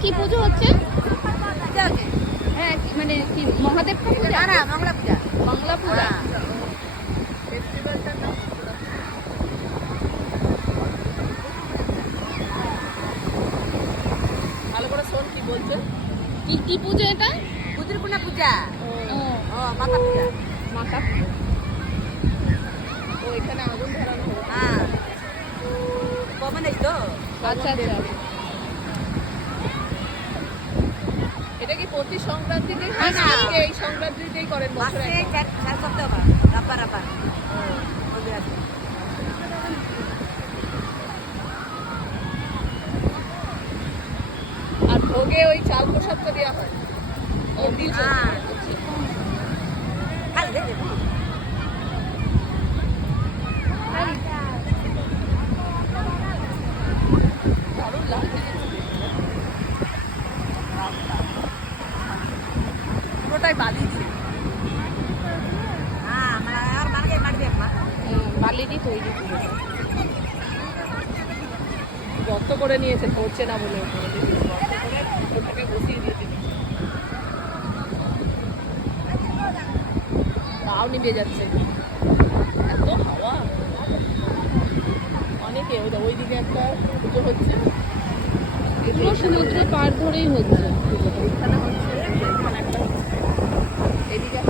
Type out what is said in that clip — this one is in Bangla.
কি পুজো হচ্ছে? পূজা আছে। হ্যাঁ মানে কি মহাদেব পূজা? না না, মঙ্গলা পূজা। বাংলা পূজা। হ্যাঁ। ফেস্টিভ্যালটার নাম ভালো করে শোন কি বলছে। কি কি পুজো এটা? কুদ্রকুনা পূজা। ও ও মাতা পূজা। মাতা পুজো। ও এখানে আগুন ধরানো হলো। হ্যাঁ। কবে নেই তো? আচ্ছা আচ্ছা। এটা কি প্রতি সংক্রান্তিতে হয় না, না না। এই সংক্রান্তিতেই করেন বছরে মাসে একবার? 4 সপ্তাহ হয়। রাব্বার রাব্বার। মন্দির আছে। আর ভোগে ওই চাল প্রসাদটা দেওয়া হয়। ও দিয়েছে। হ্যাঁ। কাল দে দে। দারুণ লাগছে। পুরোটাই বালি ছিল। হ্যাঁ, আর মার্গে মারবে মা। বালিরই তৈরি ছিল। গর্ত করে নিয়েছে ধরছে না বলে উপরে। গর্ত করে ওটাকে বসিয়ে দিয়েছে। তাও নিভে যাচ্ছে। এত হাওয়া। অনেকে ওইদিকে একটা পুজো হচ্ছে। পুরো সমুদ্রের পাড় ধরেই হচ্ছে। এখানে হচ্ছে, এখানে একটা হচ্ছে। এদিকে